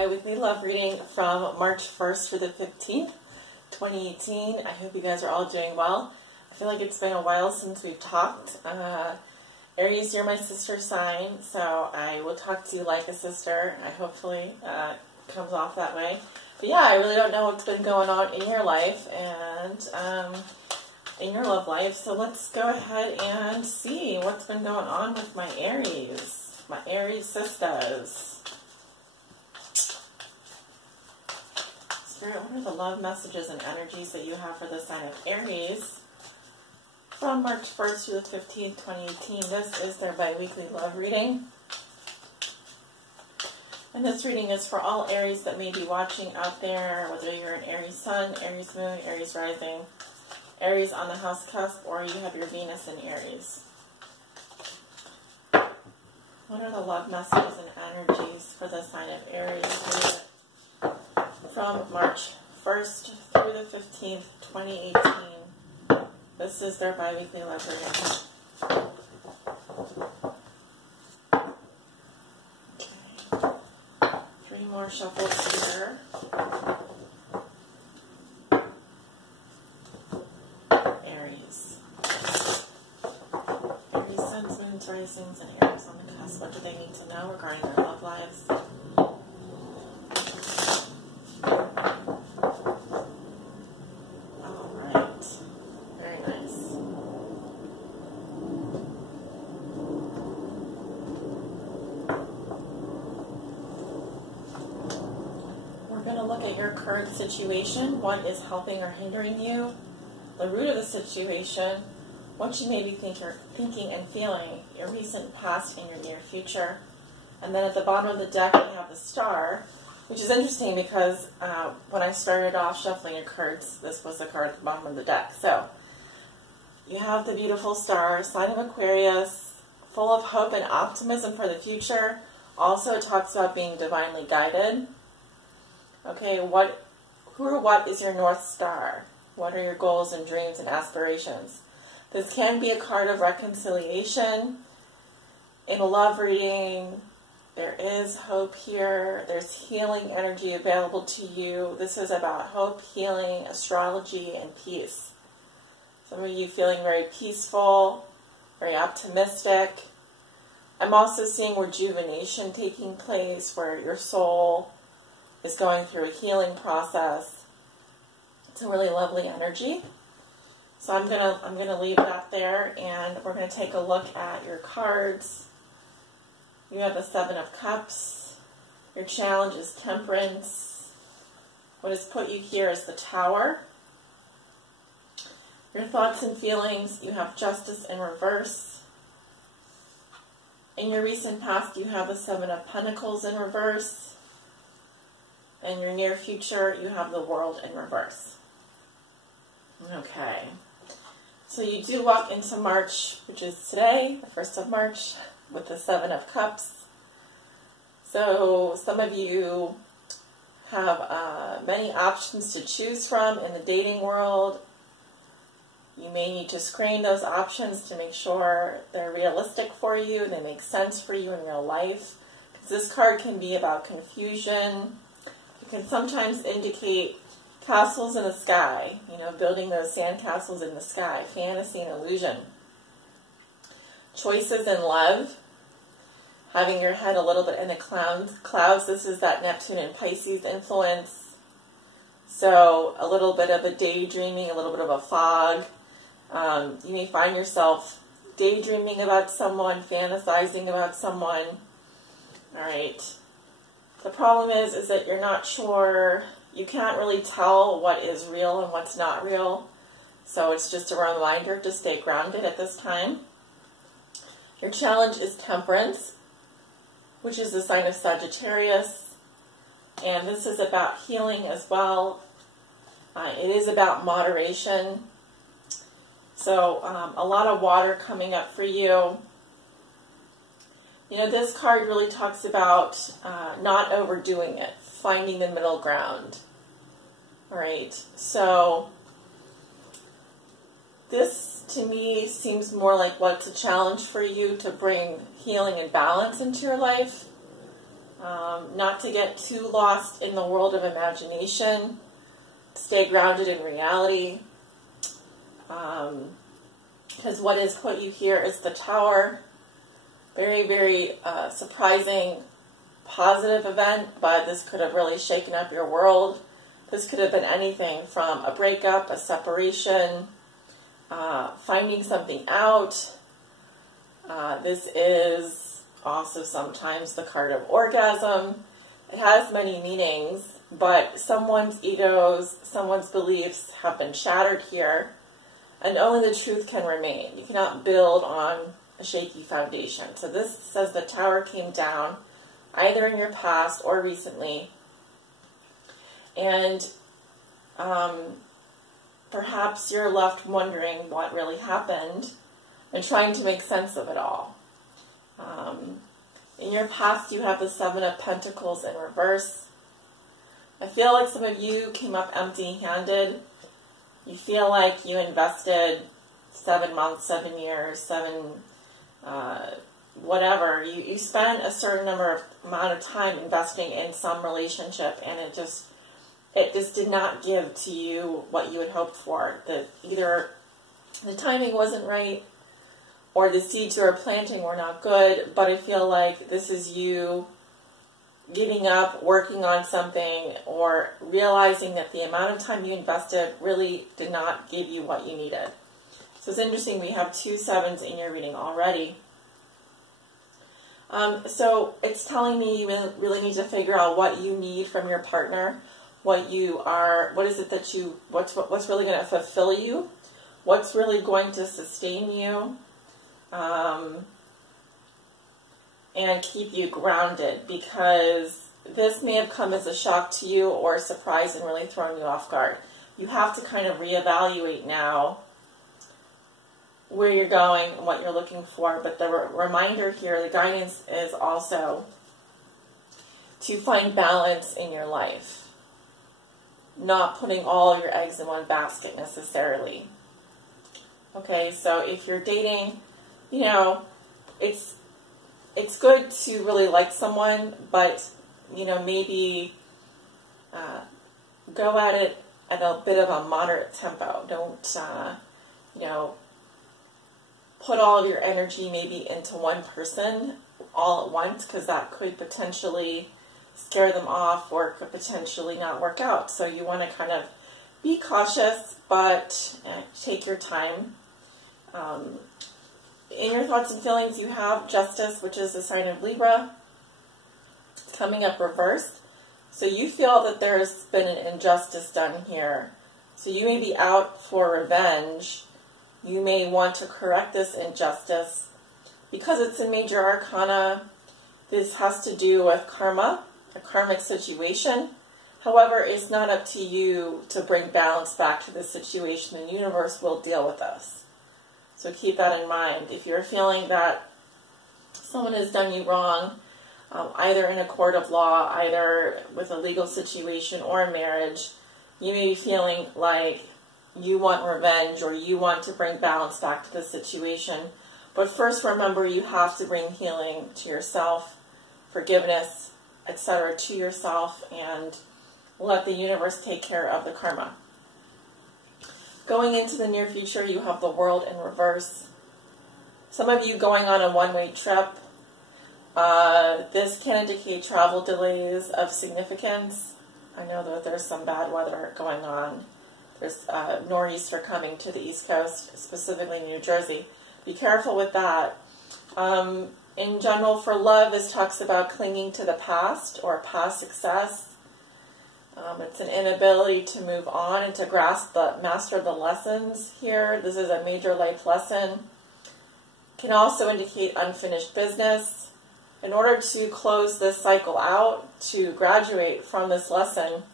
bi-weekly love reading from March 1st through the 15th, 2018. I hope you guys are all doing well. I feel like it's been a while since we've talked. Aries, you're my sister sign, so I will talk to you like a sister. I hopefully comes off that way. But yeah, I really don't know what's been going on in your life and in your love life. So let's go ahead and see what's been going on with my Aries sisters. Spirit, what are the love messages and energies that you have for the sign of Aries from March 1st through the 15th, 2018? This is their bi-weekly love reading. And this reading is for all Aries that may be watching out there, whether you're an Aries sun, Aries moon, Aries rising, Aries on the house cusp, or you have your Venus in Aries. What are the love messages and energies for the sign of Aries from March 1st through the 15th, 2018? This is their bi-weekly love reading. Okay. 3 more shuffles here. Aries. Aries suns, moons, risings, and Aries on the cusp. What do they need to know regarding their love lives? Look at your current situation. What is helping or hindering you? The root of the situation. What you may be thinking and feeling. Your recent past and your near future. And then at the bottom of the deck we have the star, which is interesting because when I started off shuffling your cards, this was the card at the bottom of the deck. So you have the beautiful star, sign of Aquarius, full of hope and optimism for the future. Also it talks about being divinely guided. Okay, who or what is your North Star? What are your goals and dreams and aspirations? This can be a card of reconciliation. In a love reading, there is hope here. There's healing energy available to you. This is about hope, healing, astrology, and peace. Some of you feeling very peaceful, very optimistic. I'm also seeing rejuvenation taking place where your soul is going through a healing process. It's a really lovely energy. So I'm gonna leave that there, and we're gonna take a look at your cards. You have the 7 of Cups. Your challenge is Temperance. What has put you here is the Tower. Your thoughts and feelings, you have Justice in reverse. In your recent past, you have the 7 of Pentacles in reverse. In your near future, you have the World in reverse. Okay. So you do walk into March, which is today, the 1st of March, with the 7 of Cups. So some of you have many options to choose from in the dating world. You may need to screen those options to make sure they're realistic for you, they make sense for you in real life. Because this card can be about confusion. Can sometimes indicate castles in the sky, you know, building those sand castles in the sky, fantasy and illusion. Choices in love, having your head a little bit in the clouds. This is that Neptune and Pisces influence. So a little bit of a daydreaming, a little bit of a fog. You may find yourself daydreaming about someone, fantasizing about someone. All right. The problem is that you're not sure, you can't really tell what is real and what's not real. So it's just a reminder to stay grounded at this time. Your challenge is Temperance, which is the sign of Sagittarius. And this is about healing as well. It is about moderation. So a lot of water coming up for you. You know, this card really talks about not overdoing it, finding the middle ground. All right, so this to me seems more like what's a challenge for you to bring healing and balance into your life. not to get too lost in the world of imagination, stay grounded in reality, because what is put you here is the Tower. Very, very surprising, positive event, but this could have really shaken up your world. This could have been anything from a breakup, a separation, finding something out. This is also sometimes the card of orgasm. It has many meanings, but someone's egos, someone's beliefs have been shattered here, and only the truth can remain. You cannot build on a shaky foundation. So this says the Tower came down, either in your past or recently, and perhaps you're left wondering what really happened and trying to make sense of it all. In your past, you have the Seven of Pentacles in reverse. I feel like some of you came up empty-handed. You feel like you invested 7 months, 7 years, whatever. You spent a certain amount of time investing in some relationship, and it just did not give to you what you had hoped for. That either the timing wasn't right, or the seeds you were planting were not good, but I feel like this is you giving up, working on something, or realizing that the amount of time you invested really did not give you what you needed. So it's interesting, we have 2 sevens in your reading already. So it's telling me you really need to figure out what you need from your partner, what is it that what's really going to fulfill you, what's really going to sustain you, and keep you grounded, because this may have come as a shock to you or a surprise and really thrown you off guard. You have to kind of reevaluate now where you're going and what you're looking for, but the reminder here, the guidance is also to find balance in your life, not putting all your eggs in one basket necessarily. Okay, so if you're dating, you know, it's good to really like someone, but, you know, maybe go at it at a bit of a moderate tempo. Don't, you know, put all of your energy maybe into one person all at once, because that could potentially scare them off or could potentially not work out. So you want to kind of be cautious, but take your time. In your thoughts and feelings, you have Justice, which is the sign of Libra, coming up reversed. So you feel that there's been an injustice done here. So you may be out for revenge. You may want to correct this injustice. Because it's in Major Arcana, this has to do with karma, a karmic situation. However, it's not up to you to bring balance back to the situation. The universe will deal with us. So keep that in mind. If you're feeling that someone has done you wrong, either in a court of law, either with a legal situation or a marriage, you may be feeling like you want revenge or you want to bring balance back to the situation. But first, remember, you have to bring healing to yourself, forgiveness, etc. to yourself, and let the universe take care of the karma. Going into the near future, you have the World in reverse. Some of you going on a one-way trip. This can indicate travel delays of significance. I know that there's some bad weather going on. There's nor'easter coming to the East Coast, specifically New Jersey. Be careful with that. In general, for love, this talks about clinging to the past or past success. It's an inability to move on and to master the lessons here. This is a major life lesson. Can also indicate unfinished business. In order to close this cycle out, to graduate from this lesson,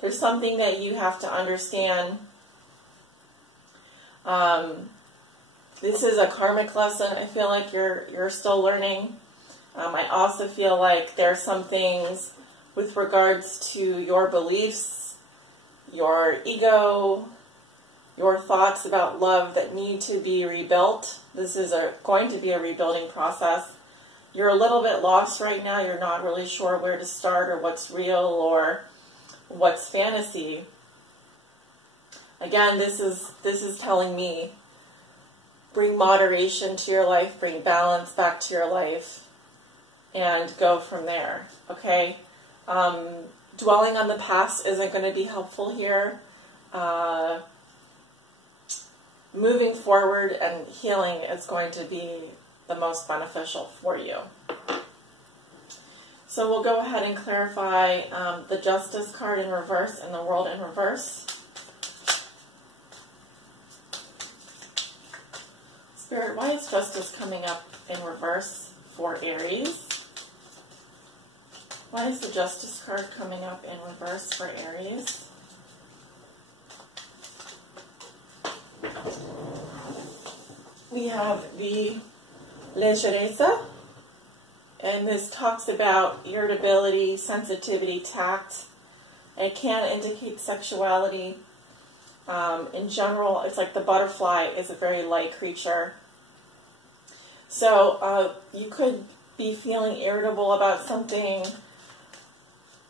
there's something that you have to understand. This is a karmic lesson. I feel like you're still learning. I also feel like there are some things with regards to your beliefs, your ego, your thoughts about love that need to be rebuilt. This is going to be a rebuilding process. you're a little bit lost right now. You're not really sure where to start or what's real or what's fantasy. Again, this is telling me, bring moderation to your life, bring balance back to your life, and go from there, okay? Dwelling on the past isn't going to be helpful here. Moving forward and healing is going to be the most beneficial for you. So we'll go ahead and clarify the Justice card in reverse and the World in reverse. Spirit, why is Justice coming up in reverse for Aries? Why is the Justice card coming up in reverse for Aries? We have the Ligereza, and this talks about irritability, sensitivity, tact. It can indicate sexuality. In general, it's like the butterfly is a very light creature. So you could be feeling irritable about something.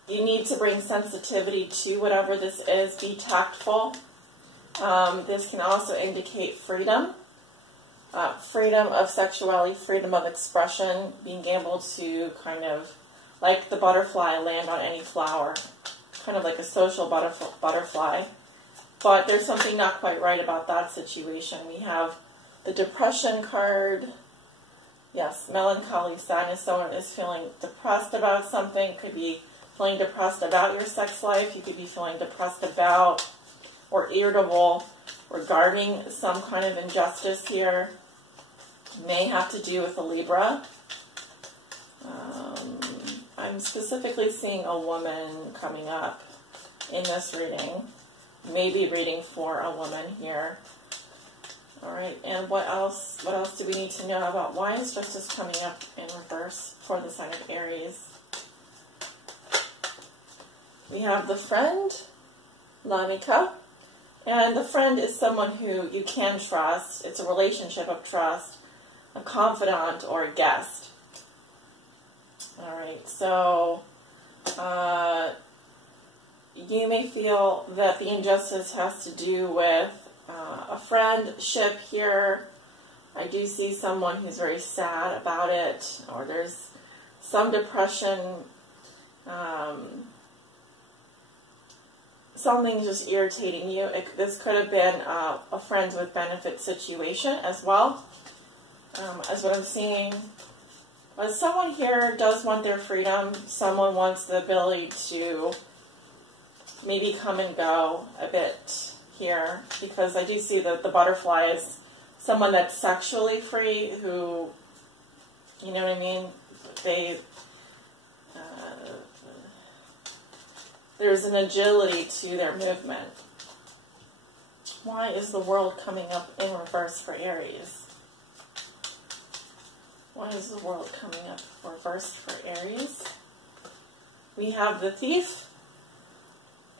You need to bring sensitivity to whatever this is. Be tactful. This can also indicate freedom. Freedom of sexuality, freedom of expression, being able to kind of, like the butterfly, land on any flower. Kind of like a social butterfly. But there's something not quite right about that situation. We have the Depression card. Yes, melancholy, sadness. Someone is feeling depressed about something. Could be feeling depressed about your sex life. You could be feeling depressed about or irritable regarding some kind of injustice here. May have to do with a Libra. I'm specifically seeing a woman coming up in this reading. Maybe reading for a woman here. All right, and what else? What else do we need to know about why is Justice coming up in reverse for the sign of Aries? We have the Friend, L'Amica, and the friend is someone who you can trust. It's a relationship of trust, a confidant or a guest. All right, so you may feel that the injustice has to do with a friendship here. I do see someone who's very sad about it, or there's some depression. Something's just irritating you. This could have been a friends with benefit situation as well, as what I'm seeing. But someone here does want their freedom. Someone wants the ability to maybe come and go a bit here, because I do see that the butterfly is someone that's sexually free, who, you know what I mean, there's an agility to their movement. Why is the World coming up in reverse for Aries? Why is the World coming up reversed for Aries? We have the Thief.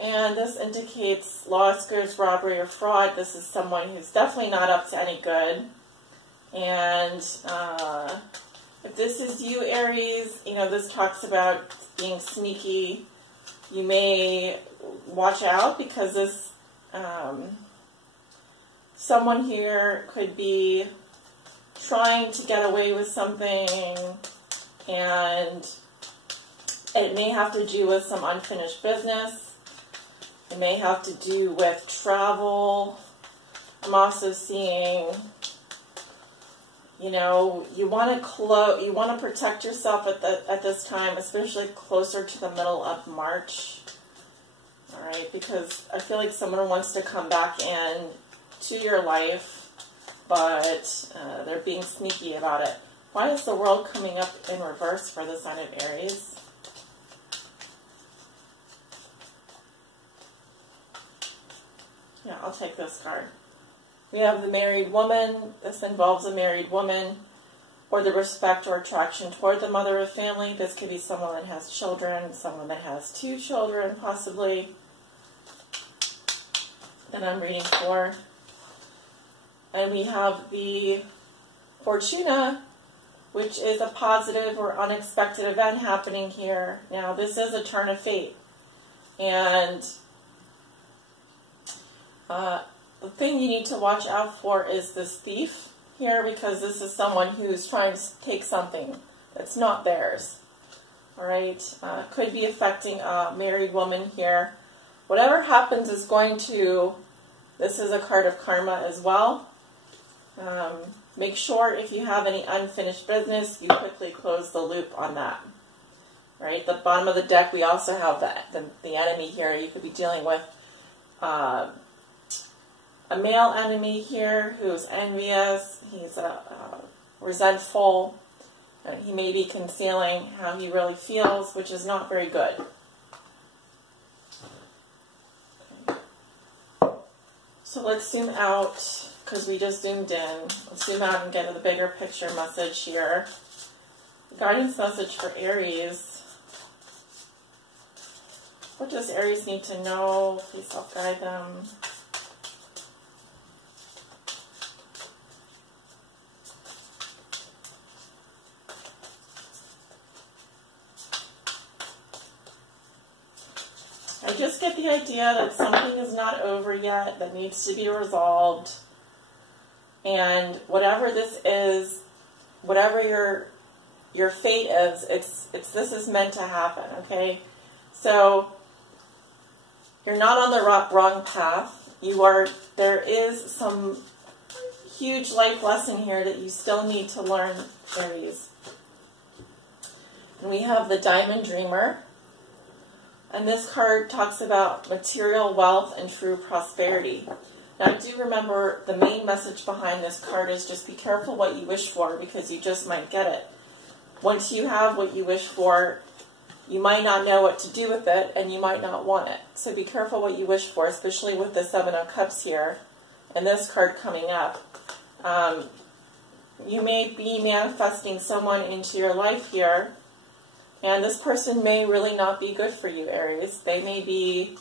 And this indicates loss, goods, robbery, or fraud. This is someone who's definitely not up to any good. And if this is you, Aries, you know, this talks about being sneaky. You may watch out, because this someone here could be trying to get away with something, and it may have to do with some unfinished business. It may have to do with travel. I'm also seeing, you know, you want to protect yourself at this time, especially closer to the middle of March. All right, because I feel like someone wants to come back in to your life, but they're being sneaky about it. Why is the World coming up in reverse for the sign of Aries? Yeah, I'll take this card. We have the Married Woman. This involves a married woman, or the respect or attraction toward the mother of family. This could be someone that has children, someone that has 2 children, possibly, that I'm reading for. And we have the Fortuna, which is a positive or unexpected event happening here. Now, this is a turn of fate. And the thing you need to watch out for is this thief here, because this is someone who's trying to take something that's not theirs. All right? Could be affecting a married woman here. Whatever happens is going to, this is a card of karma as well. Make sure if you have any unfinished business, you quickly close the loop on that. Right? The bottom of the deck, we also have the enemy here. You could be dealing with a male enemy here who's envious. He's resentful. He may be concealing how he really feels, which is not very good. Okay. So let's zoom out, because we just zoomed in. Let's zoom out and get the bigger picture message here. The guidance message for Aries. What does Aries need to know? Please help guide them. I just get the idea that something is not over yet, that needs to be resolved. And whatever this is, whatever your fate is, this is meant to happen, okay? So you're not on the wrong path. There is some huge life lesson here that you still need to learn, Aries. And we have the Diamond Dreamer. And this card talks about material wealth and true prosperity. Now, do remember the main message behind this card is just be careful what you wish for, because you just might get it. Once you have what you wish for, you might not know what to do with it, and you might not want it. So be careful what you wish for, especially with the Seven of Cups here and this card coming up. You may be manifesting someone into your life here, and this person may really not be good for you, Aries. They may be,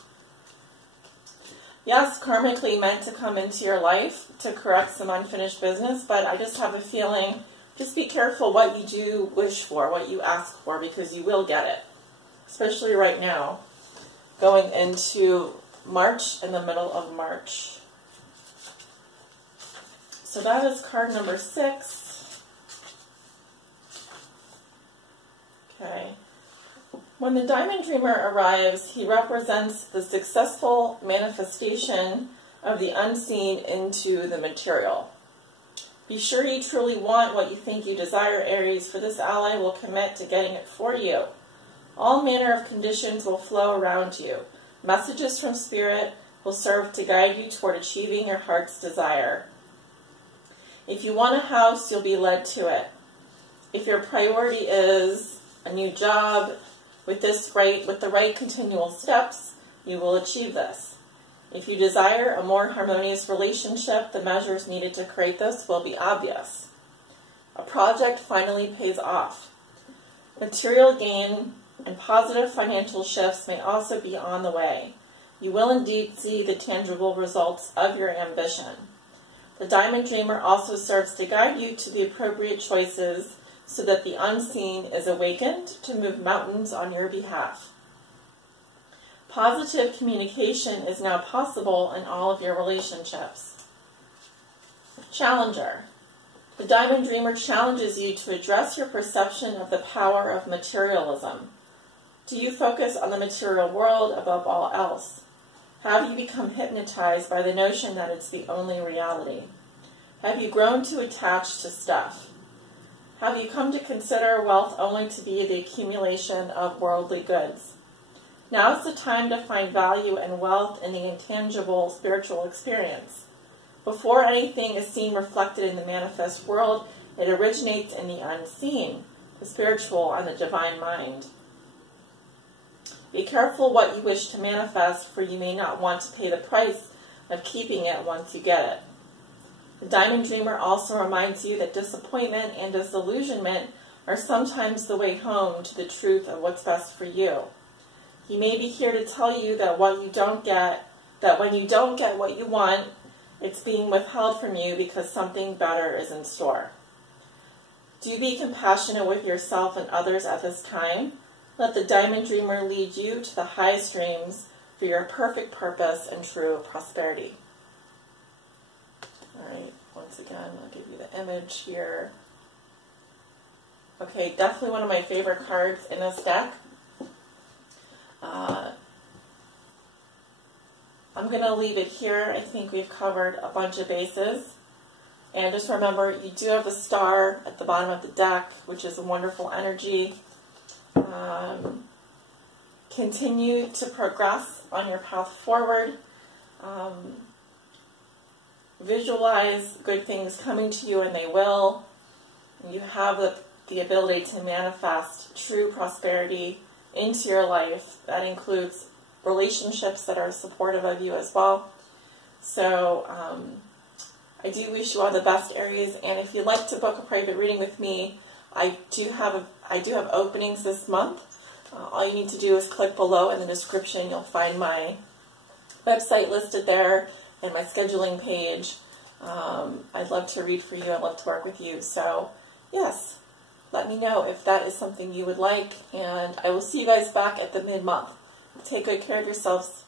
yes, karmically meant to come into your life to correct some unfinished business, but I just have a feeling, just be careful what you do wish for, what you ask for, because you will get it. Especially right now, going into March, in the middle of March. So that is card number 6. Okay. When the Diamond Dreamer arrives, he represents the successful manifestation of the unseen into the material. Be sure you truly want what you think you desire, Aries, for this ally will commit to getting it for you. All manner of conditions will flow around you. Messages from Spirit will serve to guide you toward achieving your heart's desire. If you want a house, you'll be led to it. If your priority is a new job, with the right continual steps, you will achieve this. If you desire a more harmonious relationship, the measures needed to create this will be obvious. A project finally pays off. Material gain and positive financial shifts may also be on the way. You will indeed see the tangible results of your ambition. The Diamond Dreamer also serves to guide you to the appropriate choices so that the unseen is awakened to move mountains on your behalf. Positive communication is now possible in all of your relationships. Challenger. The Diamond Dreamer challenges you to address your perception of the power of materialism. Do you focus on the material world above all else? Have you become hypnotized by the notion that it's the only reality? Have you grown too attached to stuff? Have you come to consider wealth only to be the accumulation of worldly goods? Now is the time to find value and wealth in the intangible spiritual experience. Before anything is seen reflected in the manifest world, it originates in the unseen, the spiritual and the divine mind. Be careful what you wish to manifest, for you may not want to pay the price of keeping it once you get it. The Diamond Dreamer also reminds you that disappointment and disillusionment are sometimes the way home to the truth of what's best for you. He may be here to tell you that when you don't get what you want, it's being withheld from you because something better is in store. Do be compassionate with yourself and others at this time. Let the Diamond Dreamer lead you to the highest dreams for your perfect purpose and true prosperity. All right, once again, I'll give you the image here. Okay, definitely one of my favorite cards in this deck. I'm going to leave it here. I think we've covered a bunch of bases. And just remember, you do have the star at the bottom of the deck, which is a wonderful energy. Continue to progress on your path forward. Visualize good things coming to you, and they will. You have the ability to manifest true prosperity into your life. That includes relationships that are supportive of you as well. So I do wish you all the best, Aries, and if you'd like to book a private reading with me, I do have openings this month. All you need to do is click below in the description. You'll find my website listed there and my scheduling page. I'd love to read for you. I'd love to work with you. So yes, let me know if that is something you would like, and I will see you guys back at the mid-month. Take good care of yourselves.